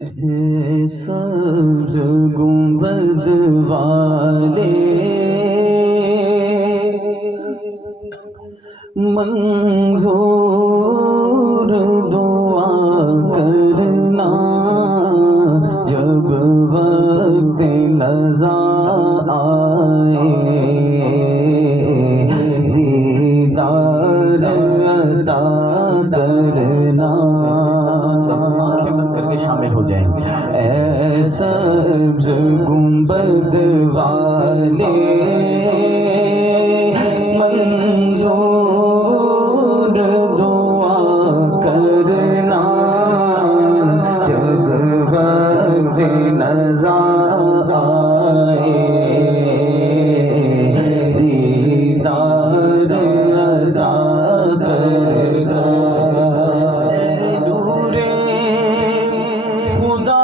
سبز گنبد والے منظور دعا کرنا جب وقت نزا آئے دیدار عطا کرنا سب آنکھیں بند کر کے شامل ہو جائیں اے سبز گنبد والے منظور دعا کرنا جب وقت نزا آئے دیدار عطا کرنا نور خدا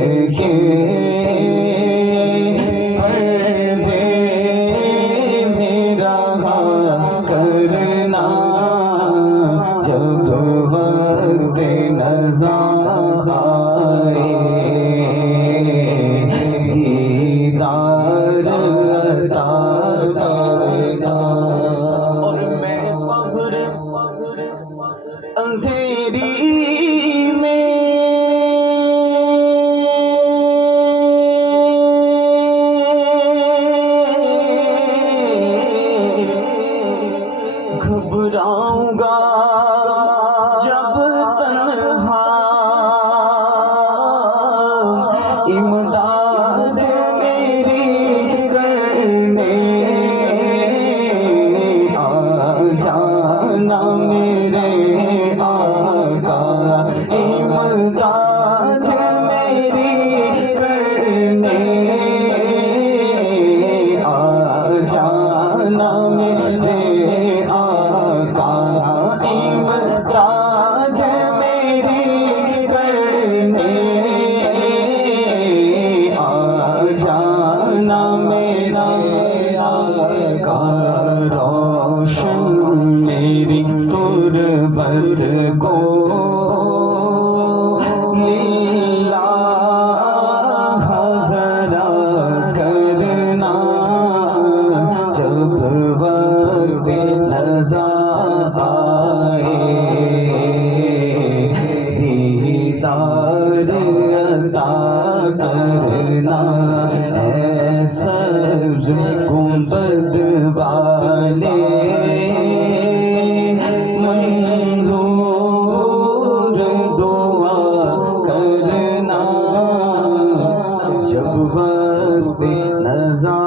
دل کے پردے میرا کرنا جب وقت نزا آئے دیدار عطا کرنا اور میں پگھر اندھیری گھبراؤں گا جب تنہا امداد میری کرنے آ جانا میرے آقا امداد میری کرنے آ جانا میرے امداد میری کرنے آ جانا میرا آقا روشن میری تربت کو للہ ذرا کرنا جب وقت نزا دیدار عطا کرنا اے سبز گنبد والے منظور دعا کرنا جب وقت نزا